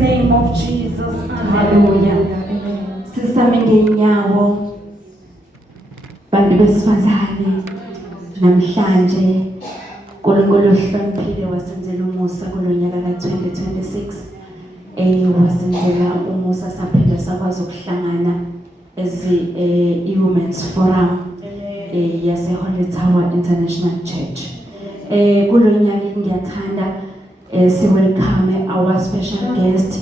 name of Jesus. Hallelujah. Sisame ngenyawo bantu besifazane namhlanje uNkulunkulu ohloniphile wasenzela umusa kulonyaka ka2026 wasenzela umusa saphinda sakwazi ukuhlangana as Women's Forum yase Holy Tower International Church. Kulonyaka ngiyathanda welcome our special guest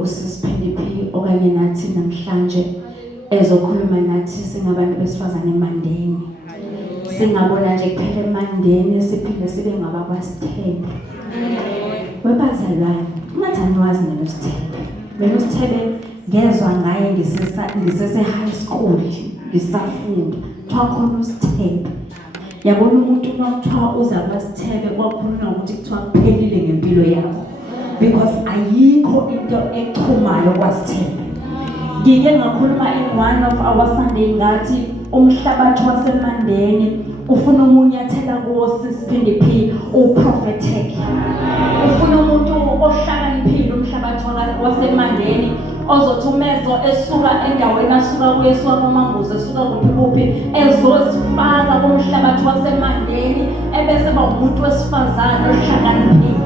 uSisphendi P okanye nathi namhlanje ezokhuluma nathi singabantu besifazane eMandeni. Singabona nje kuphela eMandeni siphinde sibe ngabakwaSithebe. Webazalwane ungathani wazi ngeSithebe. Mina uSithebe ngezwe ngaye ngisese high school ngisafunda. Kwakhona uSithebe. Yabona umuntu nokuthiwa uza kwaSithebe kwakhona ukuthi kuthiwa kuphelile ngempilo yakho. Because ayikho into echumayo kwaSithebe. Ngike ngakhuluma in one of our Sunday ngathi umhlabathi waseMandeni ufuna umunyathela kuwo Sisphendi P uprophetic. Ufuna umuntu ohlakaniphile umhlabathi waseMandeni ozothi umezo esuka endaweni asuka kuyesuka komanguzo esuka kuphi ezozifaka kumhlabathi waseMandeni ebese ba umuntu wesifazane ohlakaniphile.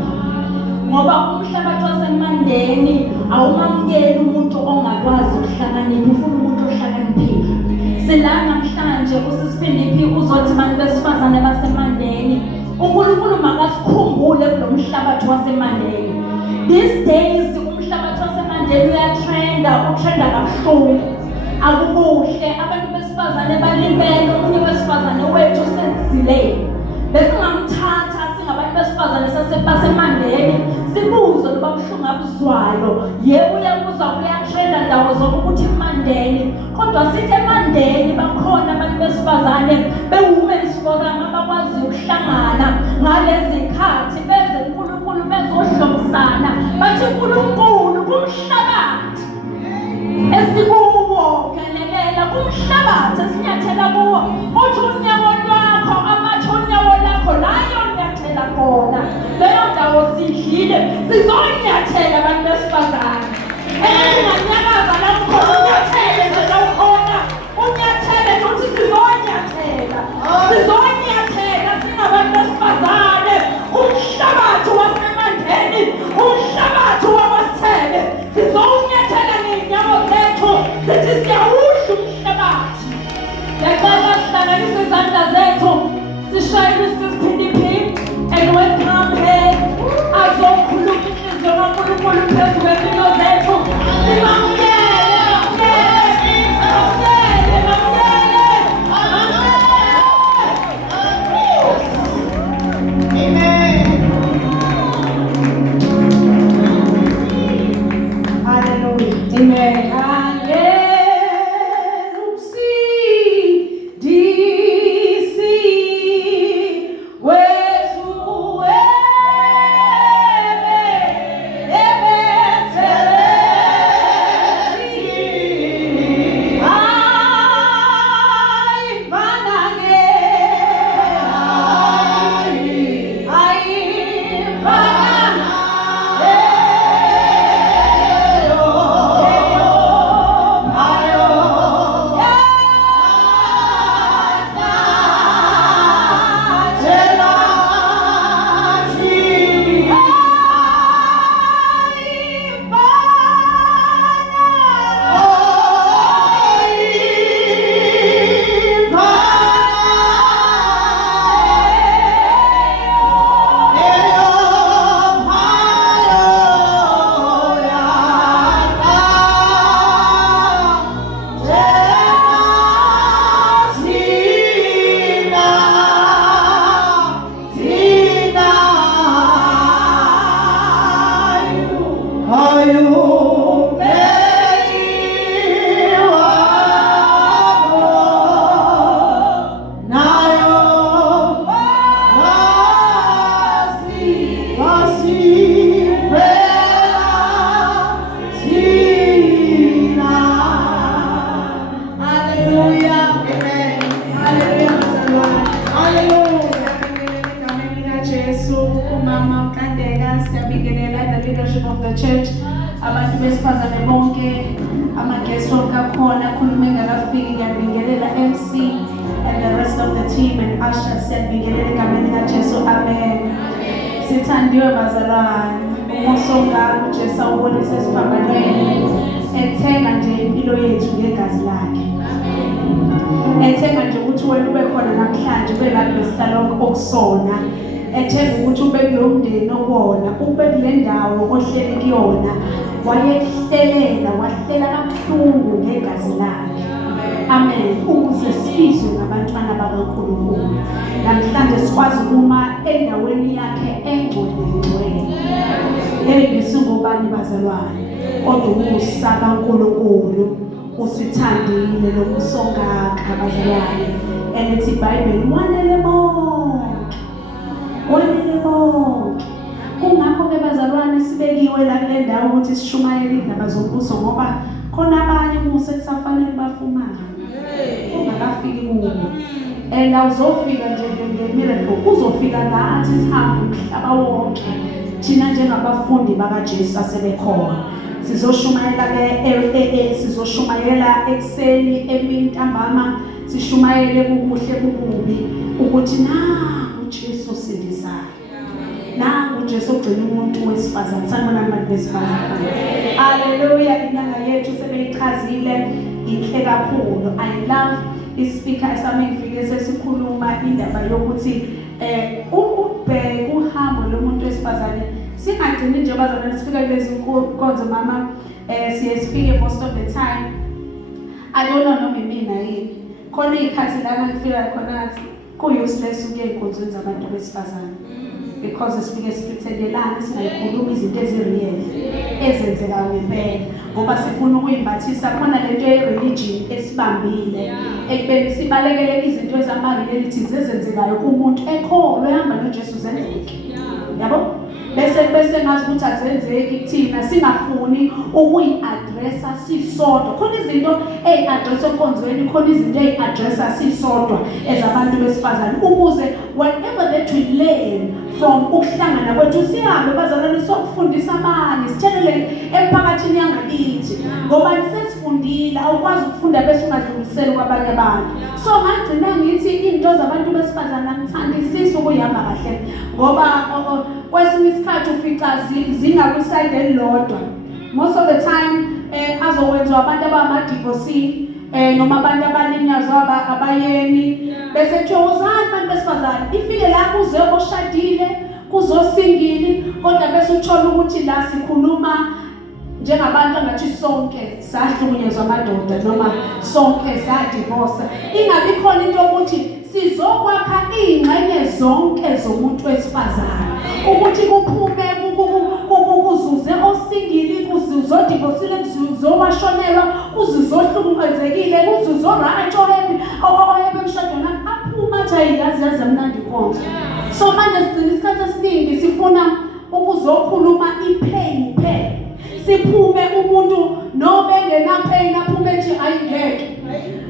Ngoba umhlabathi waseMandeni awumamukeli umuntu ongakwazi ukuhlakanipha, ufuna umuntu ohlakaniphile. Sila namhlanje uSisphendi P uzothi abantu besifazane baseMandeni uNkulunkulu makasikhumbule kulomhlabathi waseMandeni. These days umhlabathi waseMandeni utrenda kabuhlungu. Akukuhle abantu besifazane balimele, umuntu wesifazane wethu senzile. Bese ngamthatha singabantu besifazane saseMandeni sibuzo loba buhlungu abuzwayo. Yebo uyatrenda ndawo zonke ukuthi eMandeni, kodwa sithi eMandeni bakhona abantu besifazane beWomen's Forum abakwazi ukuhlangana ngalezi khathi beze uNkulunkulu bezohlomsana bathi uNkulunkulu kumhlabathi esikuwo kelelela kumhlabathi esinyathela kuwo uthi unyawo lwakho amathi unyawo lakho layo nyathela khona leyo ndawo sidlile sizonyathela abantu besifazane enganyakaza lapho unyathele nalawukhona unyathele ukuthi sizonyathela singabantu besifazane umhlabathi waseMandeni umhlabathi wakwasithebe sizonyathela ngenyawo zethu sithi siyawusho umhlabathi. Yaqala sihlanganise izandla zethu sishayele uSisphendi P and welcome her azokhuluma inhliziyo kaNkulunkulu phezu kwempilo zethu. of the church, abantu besifazane bonke, ama-guest wonke akhona, khuluma engakafiki, ngiyabingelela MC and the rest of the team and Asha, siyabingelela egameni likaJesu, amen. Sithandiwe bazalwane, umusa ongaka uJesu awubonise esiphambanweni, ethenga nje impilo yethu ngegazi lakhe. Ethenga nje ukuthi wena ube khona namhlanje, ube la kulesihlalo okusona. Ethenga ukuthi ube kulo mndeni okuwona, ube kule ndawo ohleli kuyona, wayekuhlelela, wahlela kabuhlungu ngegazi lakhe. Amen. Ukuze sizwe ngabantwana bakaNkulunkulu. Namhlanje sikwazi ukuma endaweni yakhe engcwele. Ngisingobani bazalwane, kodwa umusa kaNkulunkulu usithandile lomusa ongaka bazalwane. Elithi iBhayibheli wanele bonke. Kungakho-ke bazalwane sibekiwe la kule ndawo ukuthi sishumayele indaba zombuso, ngoba khona abanye umusa ekusafanele bafumane ungakafiki kubo. And awuzofika nje nge-miracle, uzofika ngathi sihambe umhlaba wonke. Thina njengabafundi bakaJesu asebekhona sizoshumayela sizoshumayela ekuseni, emini, ntambama, sishumayele kukuhle kukubi, ukuthi uJesu sindisayo, uJesu ogcina umuntu wesifazane. Sanibona abantu besifazane. Haleluya. Inyanga yethu sebeyichazile inhle kakhulu. I love ispeaker esami ngifike sesikhuluma indaba yokuthi ubheke uhambo lomuntu wesifazane. Singagcini nje bazalwane sifika kulezi nkonzo mama, siyesifike most of the time. I don't know noma mina yini. Khona ikhathi la ngifika khona athi ku-useless ukuya ey'nkonzweni zabantu besifazane. Because sifike siprethendelana, singayikhuluma izinto eziriyeli ezenzekayo ngempela, ngoba sifuna ukuyimbathisa khona lento ye-religion esibambile ekubeni sibalekele izinto ezama-realities ezenzekayo kumuntu ekholwa ehamba noJesu zenzeke. Yabo? Bese ngazi ukuthi azenzeki kuthina, singafuni ukuyi-addressa sisodwa. Khona izinto eyi-addressa enkonzweni, khona izinto eyi-addressa sisodwa ezabantu besifazane, ukuze whatever that we learn from ukuhlangana kwethu sihambe bazalwane sokufundisa amanye, sitshelele emphakathini yangakithi, ngoba sesifundile awukwazi ukufunda bese ungadluliseli kwabanye abantu. So ngagcina ngithi into zabantu besifazane angithandisisi ukuyihamba kahle, ngoba kwesinye isikhathi ufica zingakwisayidi elilodwa. Most of the time azokwenziwa abantu abama-divorcee noma abantu abalinyazwa abayeni, bese kuthiwa wozani abantu besifazane, ifike la kuze oshadile kuzosingili, kodwa bese uthola ukuthi la sikhuluma njengabantu angathi sonke sahlukunyezwa amadoda noma sonke sadivorce. Ingabi khona into yokuthi sizokwakha iy'ngxenye zonke zomuntu wesifazane, ukuthi kuphume kuzuze osingili, kuzuze odivosile, kuzuze owashonelwa, kuzuze ohlukumezekile, kuzuze o-right ohappy emshadweni, aphuma athi ayiyazi mnandi konke. So manje sigcina isikhathi esiningi sifuna ukuzokhuluma i-pain kuphela, siphume umuntu nobe engenapain aphume nje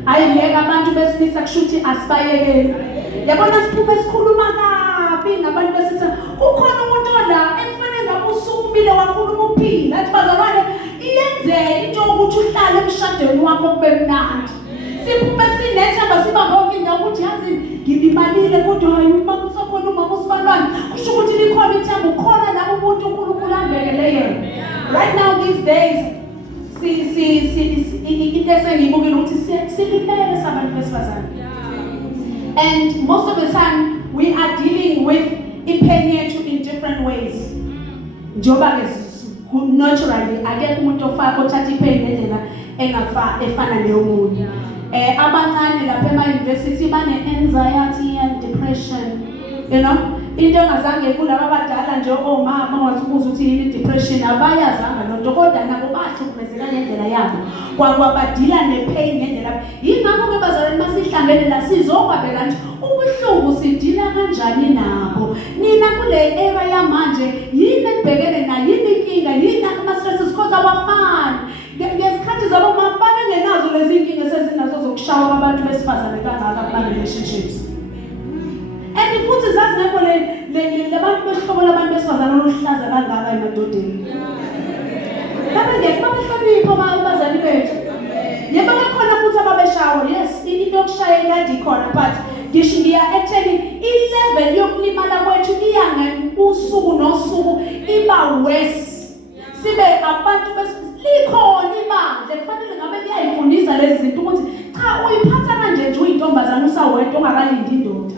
ayingeke abantu besilisa kusho ukuthi asibayekeli. Yabona siphume sikhuluma kabi ngabantu besilisa, kukhona umuntu ola ekufanele ngabe usukumile wakhuluma uphila, athi bazalwane iyenzeka into yokuthi uhlale emshadweni wakho kube mnandi. Siphume sinethemba siba bonke indawo ukuthi yazi ngilimalile, kodwa hayi uma kusakhona umama usibalwane kusho ukuthi likhona ithemba, ukhona la umuntu uNkulunkulu ambekele yena. Right now these days into esengiyibukile ukuthi silimele sabantu besifazane, and most of the time we are dealing with i-pain yethu in different ways. Njoba naturally akekho umuntu othatha i-pain ngendlela efana neyomunye. Abancane lapha ema-university bane-anxiety and depression, you know, into engazange kulaba abadala nje omama ongazibuza ukuthi yini depression, abayazanga lonto, kodwa nabo bahlukumezeka ngendlela yabo, kwabadila ne-pain ngendlela. Yingakho-ke bazalwane masihlangene la sizokwabela nje ubuhlungu sidila kanjani nabo. Nina kule era yamanje yini ebhekene nayo, yini inkinga, yini ama-stresses, because awafani. Ngesikhathi zabo mama babengenazo lezi inkinga esezinazo zokushawa abantu besifazane kangaka kuma-relationships. And futhi zazingekho le bantu behlobo labantu besifazane oluhlaza kangaka emadodeni. yes into yokushaya ikade ikhona but ngisho ngiya ekutheni i-level yokulimala kwethu iya usuku nosuku iba worse sibe abantu likhona imandla kufanele ngabe kuyayifundisa lezi zinto ukuthi cha uyiphatha kanje nje uyintombazana usawedwa ungakalindi indoda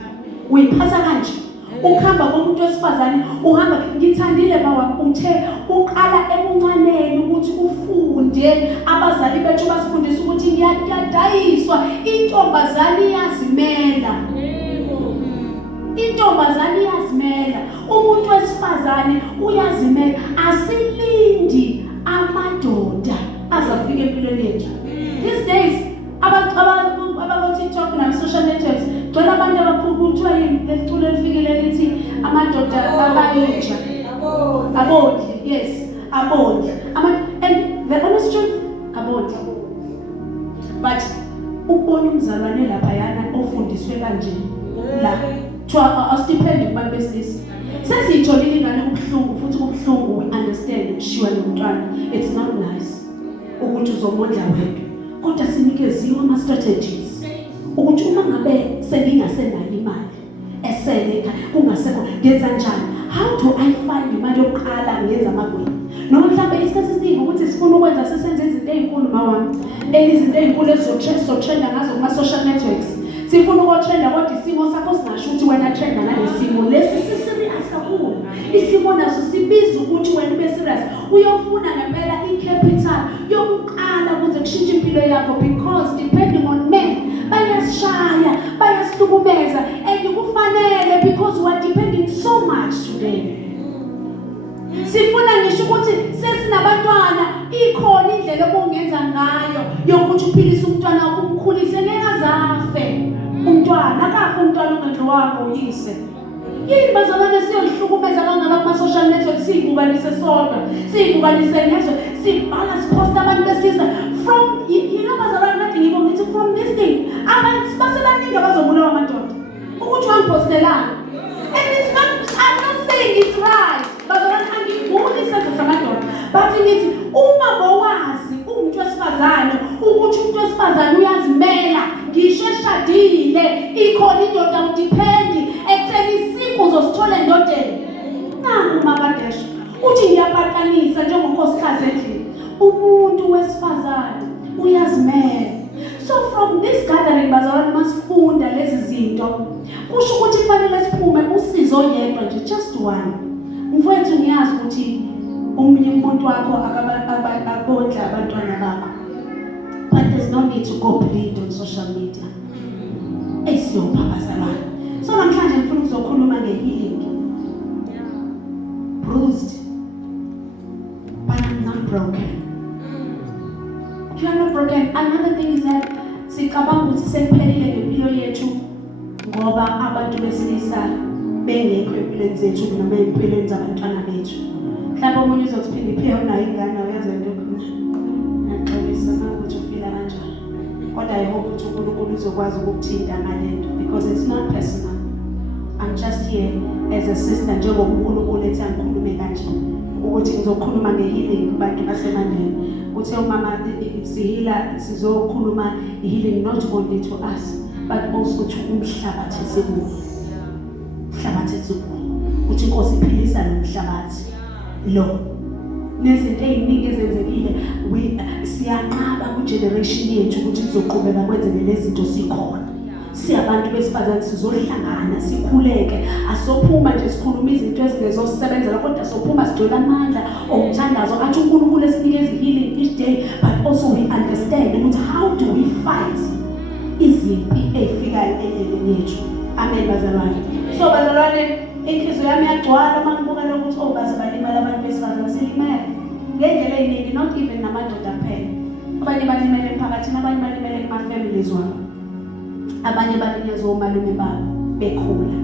uyiphatha kanje ukhamba komuntu wesifazane uhamba ngithandile bawa uthe uqala emuncaneni ukuthi ufunde abazali bethu basifundisa ukuthi ngiyadayiswa intombazane iyazimela intombazane iyazimela umuntu wesifazane uyazimela asilindi amadoda azafika empilweni yethu these days abantu TikTok na social networks gcwele abantu abakhuluthiwa leculo elifikele lithi amadoda abayintsha abodli yes abodli and the honest truth abodli but ukubona umzalwane lapha yana ofundiswe kanje la twa asiphende kubantu besilisa sesiyitholile ingane kubhlungu futhi kubhlungu we understand ukushiwa nomntwana it's not nice ukuthi uzomondla wedwa kodwa sinikeziwe ama strategies ukuthi uma ngabe sengingasenayo imali esele kungasekho ngenza njani how do I find imali yokuqala ngenza amagwini noma mhlawumbe isikhathi esiningi ukuthi sifuna ukwenza sesenze izinto ezinkulu mawami izinto ezinkulu ezizotrenda ngazo kuma social networks sifuna ukutrenda kodwa isimo sakho singasho ukuthi wena trenda ngalesimo lesi serious kakhulu isimo naso sibiza ukuthi wena ube serious uyofuna ngempela icapital yokuqala ukuze kushintshe impilo yakho because depending on men bayashaya bayasihlukumeza and kufanele because we are depending so much today sifuna ngisho ukuthi sesinabantwana ikhona indlela obungenza ngayo yokuthi uphilise umntwana wakho umkhulise ngeke azafe umntwana akafe umntwana ongedliwako uyise yini bazalwane siyihlukumeza kangaka kuma social network siyibukanise sodwa siyibukanise nezo sibhala siposta abantu besilisa from you know bazalwane ngathi ngibo ngithi from this thing abantu basebaningi abazobulawa amadoda ukuthi wangipostelana and it's not I'm not saying it's right bazalwane angivuni isenzo samadoda but ngithi uma bowazi umuntu wesifazane ukuthi umuntu wesifazane uyazimela ngisho eshadile ikhona indoda udipendi ekutheni isipho uzosithola endodeni nangu makadesha uthi ngiyaphakanisa njengonkosikazi endlini umuntu wesifazane uyazimela so from this gathering bazalwane masifunda lezi zinto kusho ukuthi kufanele siphume usizo yedwa nje just one mfowethu ngiyazi ukuthi umunye umuntu wakho akabodla abantwana bakho but there's no need to go bleed on social media esiyobabazalwana so namhlanje ngifuna ukuzokhuluma ngehealing bruised but I'm not broken you are not broken another thing is that sicabanga ukuthi sekuphelile ngempilo yethu ngoba abantu besilisa bengekho empilweni zethu noma empilweni zabantwana bethu mhlawumbe umuntu uzokuphinde iphele nayo ingane uyazi into ngiyaqolisa ukuthi ufila kanjani kodwa I hope ukuthi uNkulunkulu uzokwazi ukuthinta ngalento because it's not personal I'm just here as a sister njengoba uNkulunkulu ethi angikhulume kanje ukuthi ngizokhuluma ngehealing kubantu basemandleni uthe umama sihila sizokhuluma healing not only to us but also to umhlabathi esikuwo umhlabathi esikuwo uthi inkosi iphilisa nomhlabathi lo nezinto eziningi ezenzekile siyanqaba ku generation yethu ukuthi izoqhubeka kwenzeke lezi zinto sikhona siyabantu besifazane sizohlangana sikhuleke asophuma nje sikhuluma izinto ezingezosebenzela kodwa sophuma sigcwele amandla okuthandazo athi uNkulunkulu esinikeza healing each day but also we understand ukuthi how do we fight izimpi ezifikayo endleleni yethu amen bazalwane so bazalwane inhliziyo yami yagcwala mangibuka lokuthi bazabalimala abantu besifazane silimele ngendlela eziningi not even namadoda kuphela abanye balimele emphakathini abanye balimele kuma families wabo abanye balinyazwa omalume babo bekhula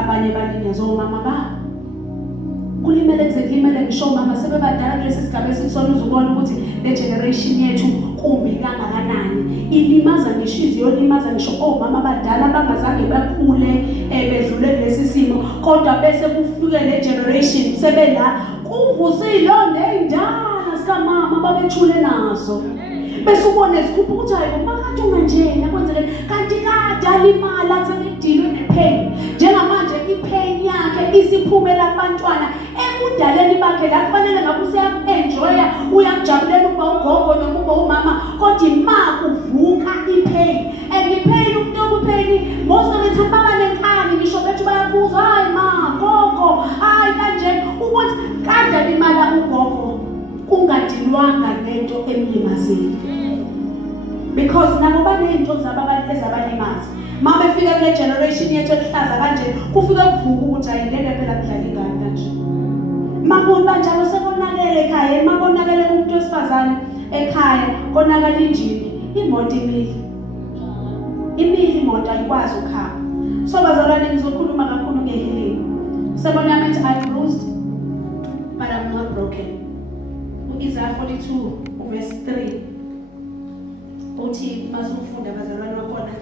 abanye balinyazwa omama babo kulimele kuzelimele ngisho mama sebebadala kulesi sigaba esisona uzubona ukuthi le generation yethu kumbi kangakanani ilimaza ngishiziyo limaza ngisho omama abadala bangazange bakhule bedlule kulesi simo kodwa bese kufike le generation sebela kuvuse ilonde endala sikamama babethule nazo bese ubone izikhupha ukuthi hayi makade unganjena kwenzeke kanti kade alimala asemedilwe nepain njengamanje ipain yakhe isiphumela kubantwana ekudaleni bakhe la kufanele ngabe useya-enjoya uyakujabulela ukuba ugogo noma uba umama kodwa ima kuvuka ipain and ipain umuntu okupain most of the time baba nenkani ngisho bethu bayakuzwa hayi ma gogo hayi kanje ukuthi kade alimala ugogo kungadilwanga ngento emlimazile because nabo banento zabo abantu ezabalimazi mama efika kule generation yethu ehlaza kanje kufika kuvuka ukuthi ayingeke phela kudlala ingane kanje mabona kanjalo sekonakele ekhaya mabonakele umuntu wesifazane ekhaya konakala injini imoto imile imoto ayikwazi ukuhamba so bazalwane ngizokhuluma kakhulu ngehealing sebona mithi I bruised but I'm not broken Isaiah 42 verse 3 uthi masufunda bazalwane bakhona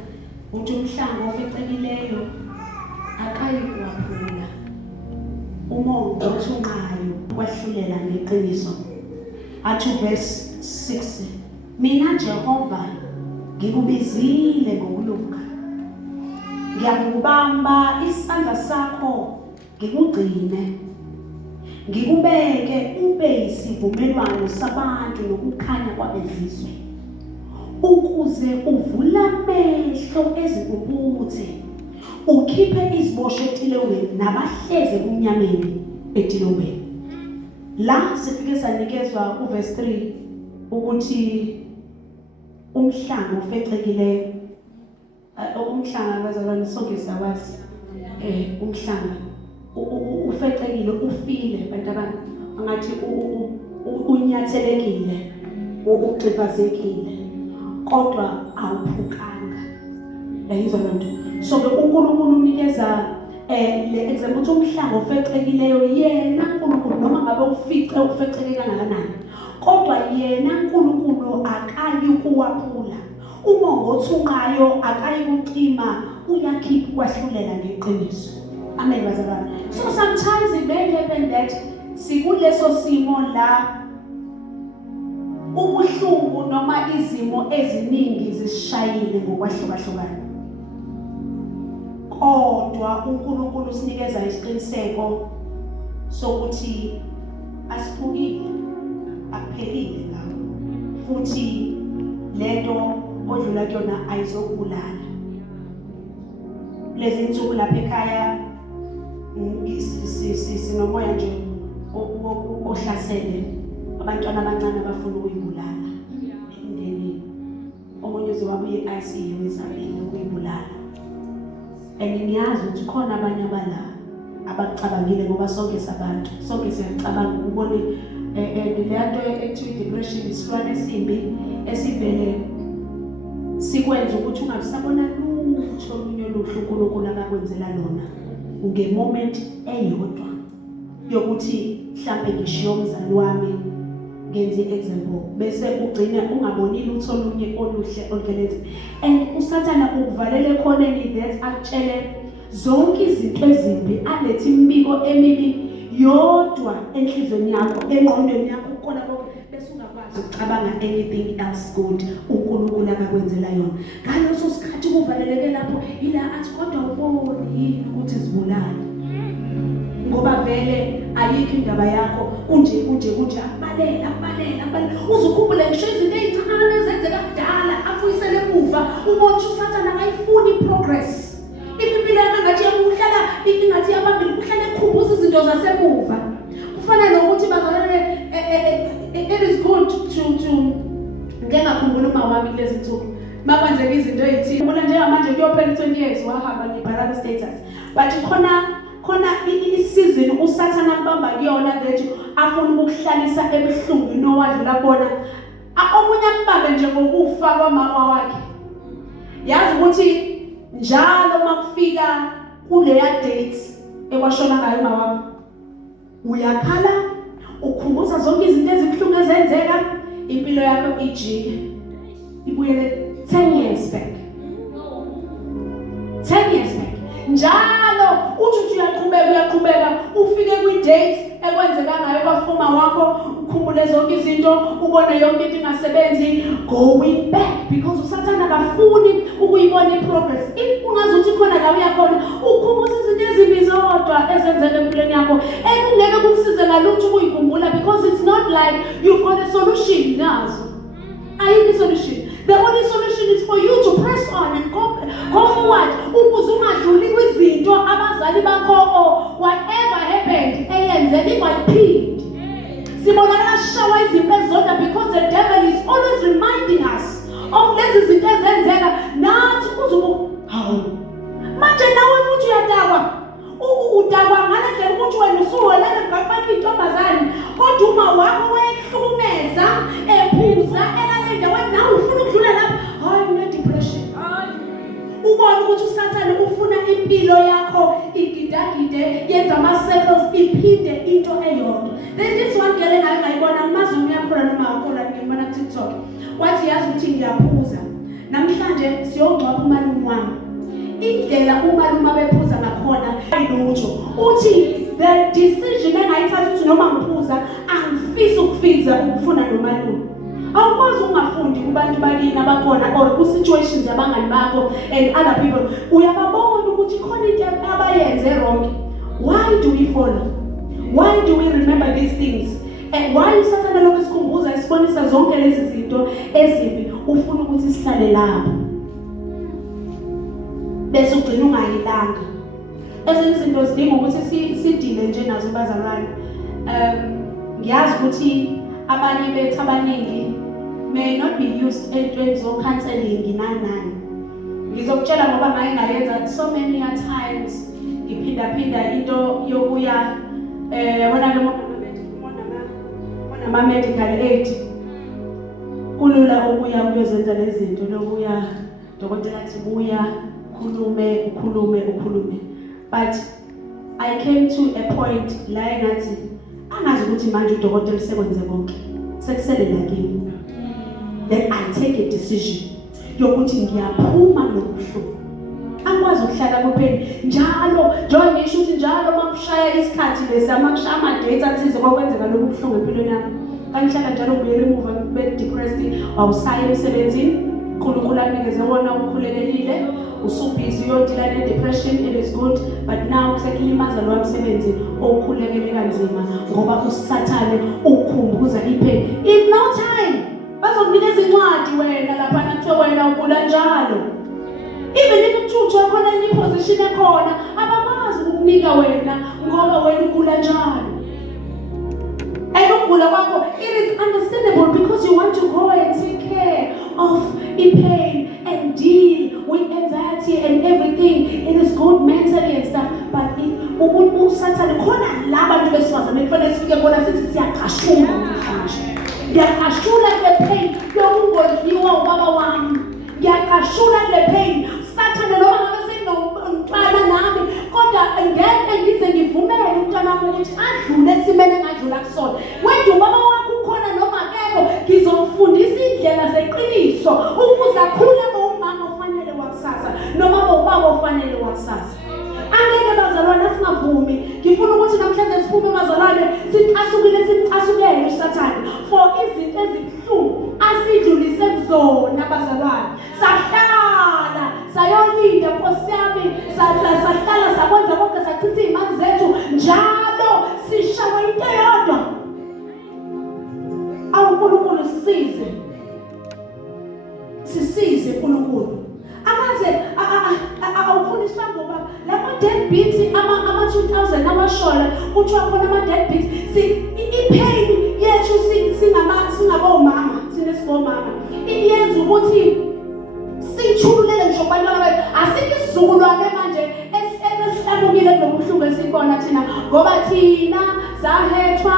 uthi umhlanga ofecekileyo akayi kuwaphula umongo othunqayo kwahlulela ngeqiniso athi verse 6 mina Jehova ngikubizile ngokulunga ngiyakubamba isandla sakho ngikugcine ngikubeke ube isivumelwano sabantu nokukhanya kwabezizwe ukuze uvula amehlo ezikubuthe ukhiphe iziboshwe etilweni nabahleze kumnyameni etilweni la sifike sanikezwa uverse 3 ukuthi umhlanga ofecekileyo umhlanga bazalwane sonke siyawazi umhlanga ufecekile ufile bantu abantu angathi unyathelekile ucifazekile kodwa awuphukanga yayizwa lento so uNkulunkulu unikeza le example ukuthi umhlanga ofecekileyo yena uNkulunkulu noma ngabe ufice ufeceke kangakanani kodwa yena uNkulunkulu akayi kuwaphula umongo othunqayo akayi kucima uyakhipha kwahlulela ngeqiniso amen bazalwane so sometimes it may happen that sikuleso simo la ubuhlungu noma izimo eziningi zisishayile ngokwahlukahlukana kodwa uNkulunkulu usinikeza isiqiniseko sokuthi asiphukile akuphelile ngawo futhi lento odlula kuyona ayizokubulala lezi insuku lapha ekhaya sinomoya nje ohlasele abantwana abancane abafuna ukuyibulala emndenini omunye uzowabuye ICU ezabeni ukuyibulala and ngiyazi ukuthi khona abanye abala abakucabangile ngoba sonke sabantu sonke siyacabanga ukubona lento ethiwa depression isifana esimbi esivele sikwenza ukuthi ungabisabona lutho olunye oluhle uNkulunkulu akakwenzela lona ngemoment eyodwa yokuthi mhlambe ngishiya umzali wami ngenze example bese ugcina ungaboni lutho olunye oluhle olungelenze and usathana ukuvalela ekhoneni that akutshele zonke izinto ezimbi alethi imbiko emibi yodwa enhlizweni yakho engqondweni yakho ukona konke bese ungakwazi ukucabanga anything else good uNkulunkulu akakwenzela yona ngaleso sikhathi kuvaleleke lapho ila athi kodwa uboni ukuthi zibulala ngoba vele ayikho indaba yakho kunje abalela uzukhumbule ngisho izinto ezincane ezenzeka kudala afuyisele emuva ubona usathana akayifuni progress impilo yakhe ngathi uhlala ingathi yabambili uhlala ekhumbuza izinto zasemuva kufana nokuthi bazalwane it is good to ngengakhumbula uma wami kulezi nsuku makwenzeka izinto ezithile ubona njengamanje kuyophela 20 years wahamba ngebhalaka status but khona isizini usathana mbamba kuyona that afuna ukuhlalisa ebuhlungwini owadlula bona omunye ambambe nje ngokufa kwamama wakhe yazi ukuthi njalo makufika kuleya date ekwashona ngayo mama wakho uyakhala ukhumbuza zonke izinto ezibuhlungu ezenzeka impilo yakho ijike ibuyele 10 years back njalo uthi uyaqhubeka ufike kwi date ekwenzeka ngayo kwafuma wakho ukhumbuza ukhumbule zonke izinto ubone yonke into ingasebenzi going back because usathana akafuni ukuyibona iprogress. If ungazuthi khona la uyakhona ukhumbuza izinto ezimbi zodwa ezenzeka empilweni yakho ekungeke kukusize ngalutho ukuyikhumbula because it's not like you've got a solution nazo. Ayikho solution. The only solution is for you to press on and go forward. Ukuze ungadluli kwizinto abazali bakho whatever happened eyenzeka ibayiphi. Sibonakala shawa izinto ezodwa because the devil is always reminding us of lezi zinto ezenzeka nathi kuzubu hawu. Manje nawe futhi uyadakwa. Udakwa ngale ndlela ukuthi wena usuwelele ngakubani intombazane kodwa uma wakho wehlukumeza ephuza elalenda wena nawe ufuna ukudlula lapha hayi une depression. Ubona ukuthi usathane ufuna impilo yakho igidagide yenza ama circles iphinde into eyodwa. There's this one girl engayibona amazwi yakho noma akhola ngibona ku TikTok. Wathi yazi ukuthi ngiyaphuza. Namhlanje siyongcwaba umalume wami. Indlela umalume abephuza ngakhona ayilutho. Uthi the decision engayithatha ukuthi noma ngiphuza angifisi ukufiza ukufuna nomalume. Awukwazi ungafundi kubantu bakini abakhona or ku situations abangani bakho and other people uyababona ukuthi khona into abayenze wrong. Why do we follow? Why do we remember these things? And why usathana lokho isikhumbuza isibonisa zonke lezi zinto ezimbi ufuna ukuthi sihlale lapho bese ugcina ungayilanga. Ezinye izinto zidinga ukuthi sidile nje nazo bazalwane. Ngiyazi ukuthi abanye bethu abaningi may not be used entweni zo counseling nani. Ngizokutshela ngoba ngaye ngayenza so many times ngiphinda into yokuya wona ama medical aid kulula ukuya uyozenza lezi zinto lokuya dokotela athi buya ukhulume but I came to a point la engathi angazi ukuthi manje udokotela usekwenze konke sekusele la kimi. Then I take a decision yokuthi ngiyaphuma lokuhlupha. Angikwazi ukuhlala kuphela njalo njengoba ngisho ukuthi njalo makushaya isikhathi lesamakushaya ama dates athize kwakwenzeka lokhu kuhlungu empilweni yami. Kangihlala njalo ubuyele emuva ube depressed awusaya emsebenzini uNkulunkulu anikeze wona ukukhulelekile usubhizi uyodila ne depression. It is good but now kusekulimaza lo msebenzi okukhulekele kanzima ngoba usathane ukukhumbuza ipain. In no time bazokunikeza incwadi wena lapha nakuthiwa wena ugula njalo. Even if uthuthu khona enye position ekhona abakwazi ukukunika wena ngoba wena ugula njalo. Ukugula kwakho it is understandable because you want to go and take care of pain and deal with anxiety and everything. It is good mentally and stuff but usathane khona la bantu besifazane kufanele sifike bona sithi siyaqashula namhlanje. Ngiyaqashula le pain yokungodliwa ubaba wami. Ngiyaqashula le pain sathane noma ngabe sinontwana nami kodwa ngeke ngize ngivumele umntwana wami ukuthi adlule esimene ngadlula kusona. Wena ubaba wakho ukhona noma akekho ngizomfundisa indlela zeqiniso ukuze akhule ngomama ofanele wakusasa noma ubaba ofanele wakusasa. Angeke bazalwane singavumi. Ngifuna ukuthi namhlanje siphume bazalwane sicasukele usathane for izinto ezibuhlungu asidlulise kuzona bazalwane. Sahlala sayolinda Nkosi yami sahlala sakwenza konke sachitha imali zethu njalo sishawa into yodwa. uNkulunkulu sisize uNkulunkulu. Amaze awukhuliswa ngoba lapho deadbeats ama 2000 abashola kuthiwa khona ama deadbeats ipain yethu singabomama sinesibomama iyenza ukuthi sithululele ngisho abantwana bethu asikho isizukulwane manje esihlabukile ngobuhlungu esibona thina ngoba thina zahethwa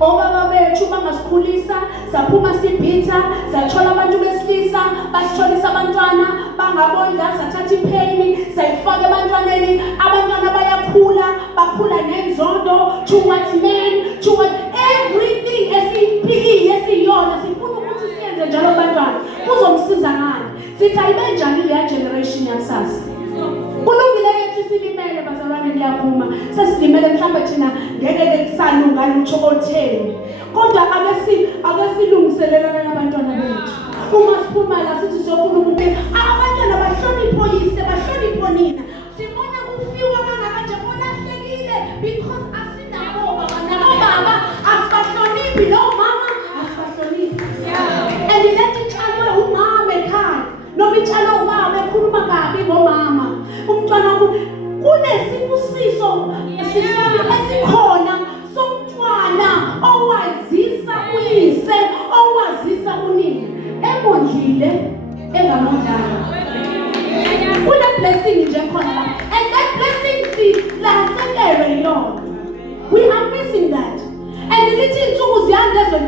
obaba bethu bangasikhulisa saphuma sibhitha sathola abantu besilisa basitholisa abantwana bangabondla sathatha ipain sayifaka abantwaneni abantwana bakhula nenzondo towards men towards everything esiyiphikiye esiyona sifuna ukuthi siyenze njalo abantwana kuzomsiza ngani sithi ayibe njani le generation yakusasa kulungile lethu silimele bazalwane ngiyavuma sesilimele mhlawumbe thina ngeke kusalungana utsho otheni kodwa ake silungiselelane nabantwana bethu uma siphuma la sithi sokhuluma ukuthi abantwana bahlonipho yise bahlonipho nina sibona kufiwa kangakanje bolahlekile because asinabo baba asibahloniphi no mama asibahloniphi and lethi tshalo umama ekhaya noma itshalo ubaba ekhuluma kabi ngomama umntwana kunesibusiso esikhona somntwana owazisa uyise owazisa unina emondlile engamondlanga kuna blessing nje khona and that blessing silahlekelwe yona we are missing that and lithi insuku ziyandezwe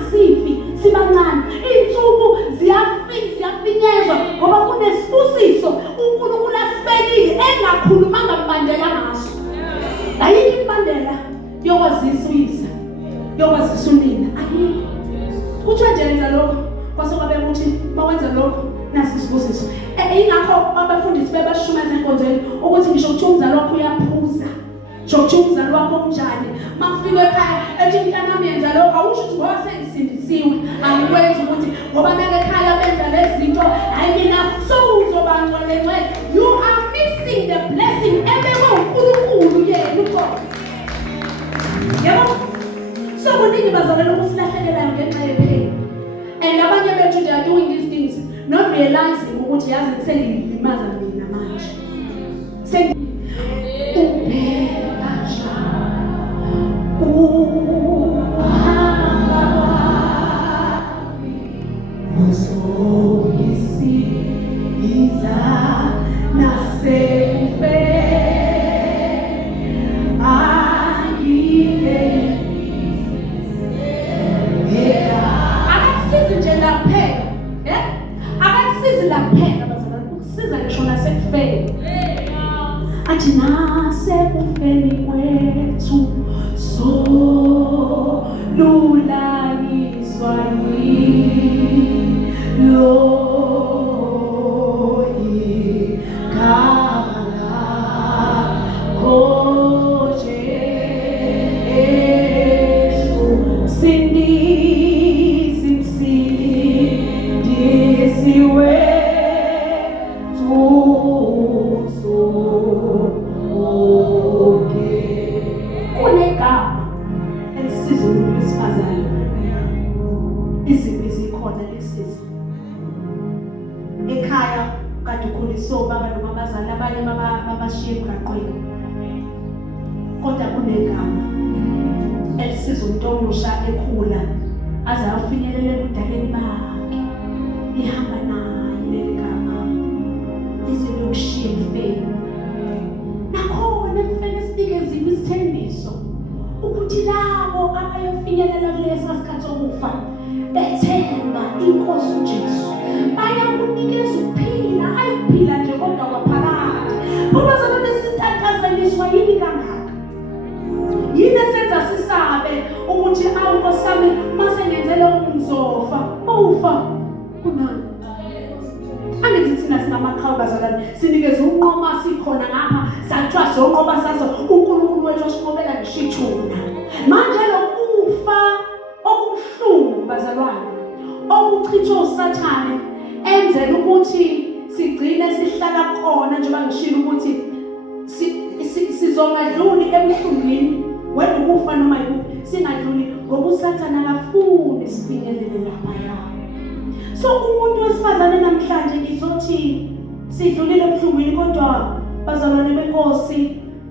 asifi sibancane insuku ziyafinyezwa ngoba kunesibusiso uNkulunkulu asibekile engakhulumanga mbandela ngaso ayikho imbandela yokwazisa uyise yokwazisa unina ayikho kuthiwa nje yenza lokho kwasokabe ukuthi mawenza lokho nasi isibusiso ingakho abafundisi bebashumayeza enkonzweni ukuthi ngisho ukuthi umzali wakho uyaphuza ngisho umzali wakho unjani makufika ekhaya ethi mntana yenza lokho awusho ukuthi ngoba sengisindisiwe angikwenzi ukuthi ngoba nake ekhaya benza lezi zinto hayi mina sowuzobangcwele you are missing the blessing ebekwe uNkulunkulu yena ukhona yebo so kuningi bazalwane ukusilahlekelayo ngenxa yephela and abanye bethu they are doing these things not realizing ukuthi yazi sengilimaza mina manje uphela athi nasekufeni kwethu so lulaniswa yilo ekhaya kade ukhuliso baba noma abazali abanye babashiye emgaqweni kodwa kunegama elisiza umuntu omusha ekhula aze afinyelele ebudaleni bakhe ihamba naye leli gama izinto kushiya ifeni nakhona kufanele sinikeze isithembiso ukuthi labo abayofinyelela kulesi sikhathi sokufa bethemba inkosi uJesu bayakunikeza ukuphila ayiphila nje kodwa kwaphakade ngoba zabe sitathazeliswa yini kangaka yini esenza sisabe ukuthi awunkosi sami mase ngenzele umzofa ufa kunani angithi thina sinamaqhawe bazalwane sinikeze unqoma sikhona ngapha sathwa zonqoba saso uNkulunkulu wethu asiqobela ngishithuna manje lokufa okubuhlungu bazalwane okuchithwa usathane enzela ukuthi sigcine sihlala khona njengoba ngishilo ukuthi sizongadluli emhlungwini wena ukufa noma yikuphi singadluli ngoba usathana akafuni sifinyelele lapha yawo so umuntu wesifazane namhlanje ngizothi sidlulile emhlungwini kodwa bazalwane benkosi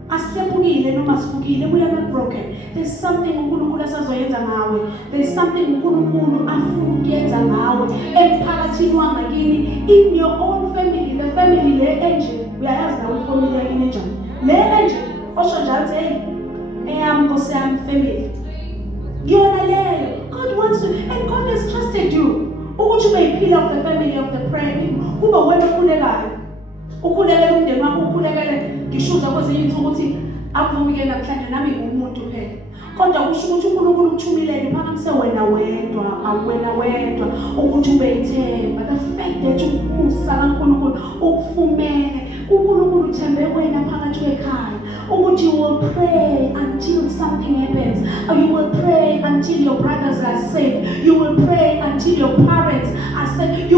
asihlephukile noma sifukile we are not broken. There's something uNkulunkulu asazoyenza ngawe. There's something uNkulunkulu afuna ukuyenza ngawe emphakathini wangakini, in your own family, the family le angel. Uyayazi nawe family yakini njani le angel osho njalo eyami Nkosi yami family yona leyo. God wants to, and God has trusted you ukuthi ube yiphila of the family of the praying. Kuba wena ukhulekayo ukhulekela umndeni wakho, ukhulekele ngishuza kwezinye insuku ukuthi akuvumike namhlanje nami ngumuntu phela, kodwa kusho ukuthi uNkulunkulu ukuthumilele phakamise wena wedwa, awena wedwa ukuthi ube yithemba. The fact that umusa kaNkulunkulu ukufumene uNkulunkulu uthembe wena phakathi kwekhaya ukuthi you will pray until something happens, or you will pray until your brothers are saved, you will pray until your parents are saved.